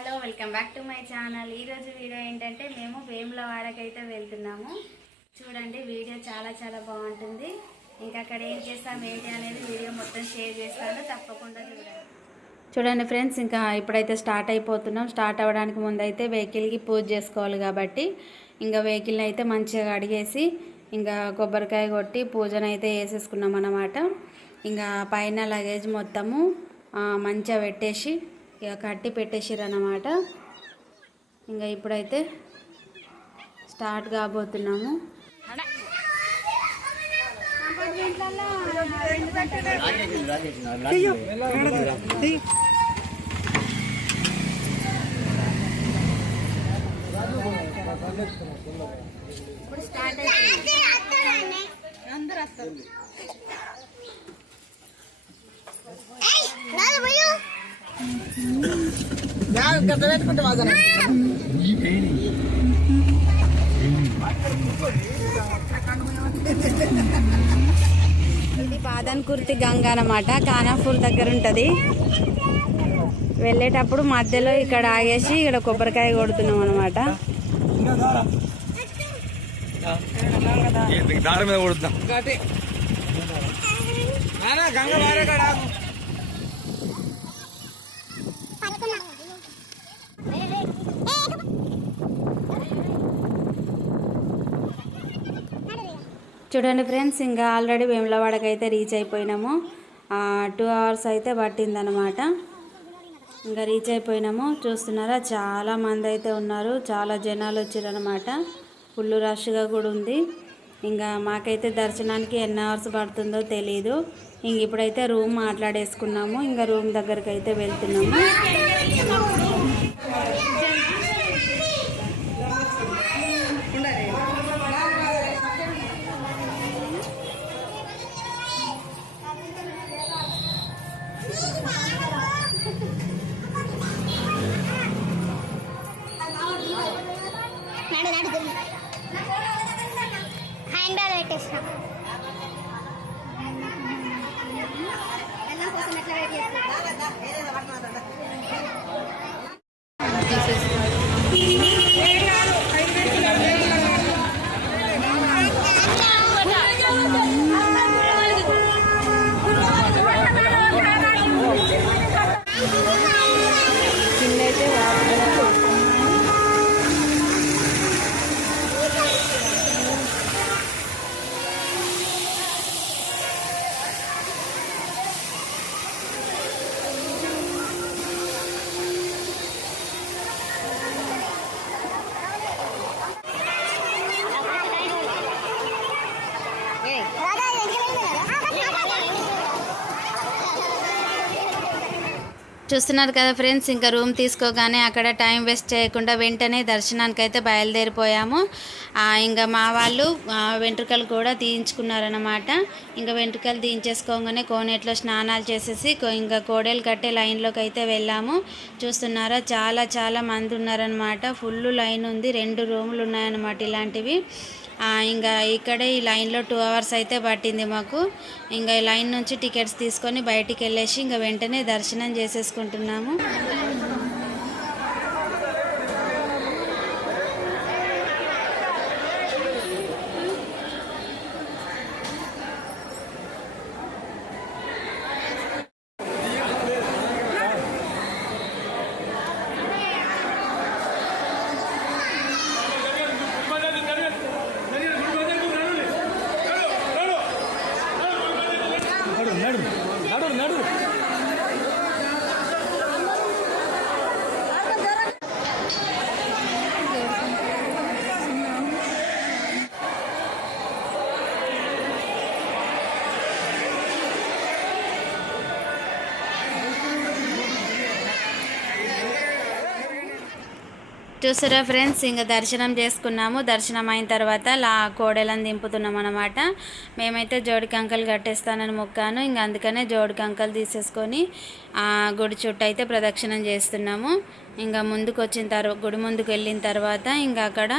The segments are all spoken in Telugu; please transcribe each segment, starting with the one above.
Hello welcome back to my channel. ఈరోజు వీడియో ఏంటంటే మేము వేములవాడకైతే వెళ్తున్నాము. చూడండి వీడియో చాలా చాలా బాగుంటుంది. ఇంకా అక్కడ ఏం చేస్తాం ఏంటి అనేది వీడియో మొత్తం షేర్ చేస్తాను, తప్పకుండా చూడండి ఫ్రెండ్స్. ఇంకా ఇప్పుడైతే స్టార్ట్ అయిపోతున్నాం. స్టార్ట్ అవ్వడానికి ముందు అయితే వెహికల్కి పూజ చేసుకోవాలి కాబట్టి ఇంకా వెహికల్ని అయితే మంచిగా అడిగేసి ఇంకా కొబ్బరికాయ కొట్టి పూజను అయితే వేసేసుకున్నాం అన్నమాట. ఇంకా పైన లగేజ్ మొత్తము మంచిగా పెట్టేసి ఇక కట్టి పెట్టేసిర్రు అన్నమాట. ఇంకా ఇప్పుడైతే స్టార్ట్ కాబోతున్నాము. ఇప్పుడు స్టార్ట్ అయితే అందరూ వస్తారు. ఇది బాదన్కుర్తి గంగ అన్నమాట, ఖానాపూర్ దగ్గర ఉంటుంది. వెళ్ళేటప్పుడు మధ్యలో ఇక్కడ ఆగేసి ఇక్కడ కొబ్బరికాయ కొడుతున్నాం అనమాట. చూడండి ఫ్రెండ్స్, ఇంకా ఆల్రెడీ వేములవాడకి అయితే రీచ్ అయిపోయినాము. 2 hours అయితే పట్టిందనమాట. ఇంకా రీచ్ అయిపోయినాము. చూస్తున్నారా, చాలా మంది అయితే ఉన్నారు, చాలా జనాలు వచ్చారనమాట. ఫుల్ రష్గా కూడా ఉంది. ఇంకా మాకైతే దర్శనానికి ఎన్ని hours పడుతుందో తెలీదు. ఇంక ఇప్పుడైతే రూమ్ మాట్లాడేసుకున్నాము. ఇంకా రూమ్ దగ్గరికి అయితే వెళ్తున్నాము. చూస్తున్నారు కదా ఫ్రెండ్స్, ఇంకా రూమ్ తీసుకోగానే అక్కడ టైం వేస్ట్ చేయకుండా వెంటనే దర్శనానికి అయితే బయలుదేరిపోయాము. ఇంకా మా వాళ్ళు వెంట్రుకలు కూడా తీయించుకున్నారన్నమాట. ఇంకా వెంట్రుకలు తీయించేసుకోగానే కోనేట్లో స్నానాలు చేసేసి ఇంకా కోడేలు కట్టే లైన్లోకి అయితే వెళ్ళాము. చూస్తున్నారా, చాలా చాలా మంది ఉన్నారనమాట. ఫుల్ లైన్ ఉంది. 2 రూములు ఉన్నాయన్నమాట ఇలాంటివి. ఇంకా ఇక్కడే ఈ లైన్లో 2 hours అయితే పట్టింది మాకు. ఇంకా ఈ లైన్ నుంచి టికెట్స్ తీసుకొని బయటికి వెళ్ళేసి ఇంకా వెంటనే దర్శనం చేసేసుకుంటున్నాము. చూసారా ఫ్రెండ్స్, ఇంకా దర్శనం చేసుకున్నాము. దర్శనం అయిన తర్వాత కోడెలను దింపుతున్నాం అనమాట. మేమైతే జోడి కంకలు కట్టేస్తానని మొక్కాను. ఇంకా అందుకనే జోడి కంకలు తీసేసుకొని గుడి చుట్టూ అయితే ప్రదక్షిణం చేస్తున్నాము. ఇంకా ముందుకు వచ్చిన తర్వాత గుడి ముందుకు వెళ్ళిన తర్వాత ఇంకా అక్కడ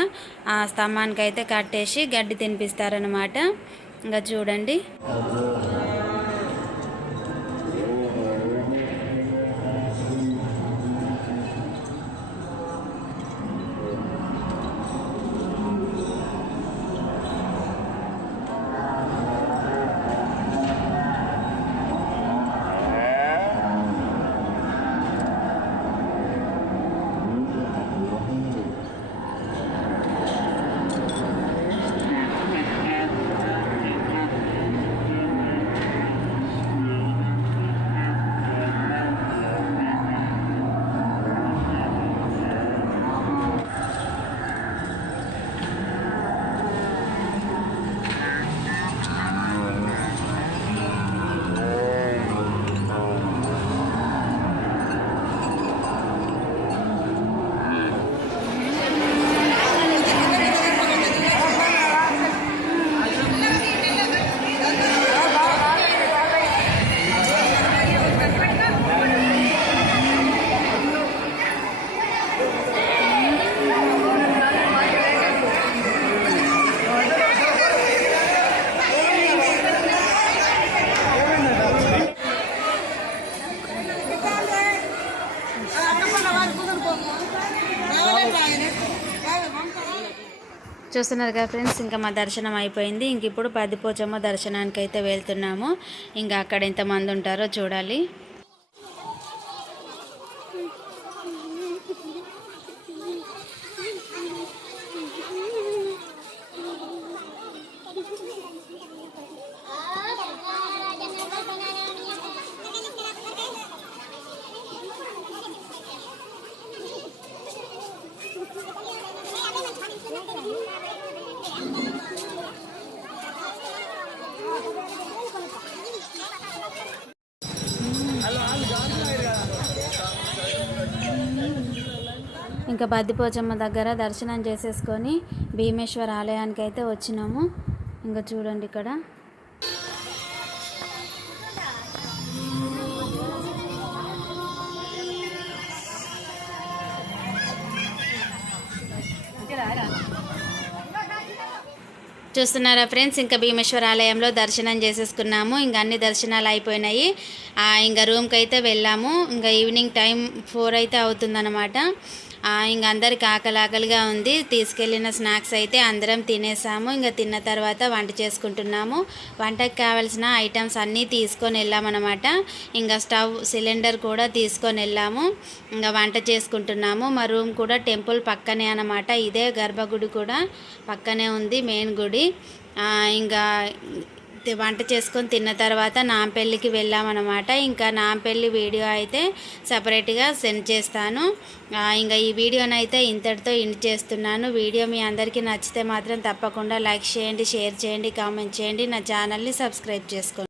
స్తంభానికి అయితే కట్టేసి గడ్డి తినిపిస్తారనమాట. ఇంకా చూడండి. చూస్తున్నారు కదా ఫ్రెండ్స్, ఇంకా మా దర్శనం అయిపోయింది. ఇంక ఇప్పుడు పదిపోచమ్మ దర్శనానికి అయితే వెళ్తున్నాము. ఇంకా అక్కడ ఎంతమంది ఉంటారో చూడాలి. ఇంకా బద్దిపోచమ్మ దగ్గర దర్శనం చేసేసుకొని భీమేశ్వర ఆలయానికి అయితే వచ్చినాము. ఇంకా చూడండి ఇక్కడ చూస్తున్నారా ఫ్రెండ్స్, ఇంకా భీమేశ్వర ఆలయంలో దర్శనం చేసేసుకున్నాము. ఇంకా అన్ని దర్శనాలు అయిపోయినాయి. ఇంకా రూమ్కి అయితే వెళ్ళాము. ఇంకా ఈవినింగ్ టైం 4 అయితే అవుతుందన్నమాట. ఇంక అందరికి ఆకలిగా ఉంది. తీసుకెళ్ళిన స్నాక్స్ అయితే అందరం తినేసాము. ఇంకా తిన్న తర్వాత వంట చేసుకుంటున్నాము. వంటకు కావాల్సిన ఐటమ్స్ అన్నీ తీసుకొని వెళ్ళామన్నమాట. ఇంకా స్టవ్ సిలిండర్ కూడా తీసుకొని వెళ్ళాము. ఇంకా వంట చేసుకుంటున్నాము. మా రూమ్ కూడా టెంపుల్ పక్కనే అన్నమాట. ఇదే గర్భగుడి కూడా పక్కనే ఉంది, మెయిన్ గుడి. ఇంకా వంట చేసుకొని తిన్న తర్వాత నాంపల్లికి వెళ్ళామన్నమాట. ఇంకా నాంపల్లి వీడియో అయితే సపరేట్గా సెండ్ చేస్తాను. ఇంకా ఈ వీడియోనైతే ఇంతటితో ఎండ్ చేస్తున్నాను. వీడియో మీ అందరికీ నచ్చితే మాత్రం తప్పకుండా లైక్ చేయండి, షేర్ చేయండి, కామెంట్ చేయండి. నా ఛానల్ని సబ్స్క్రైబ్ చేసుకోండి.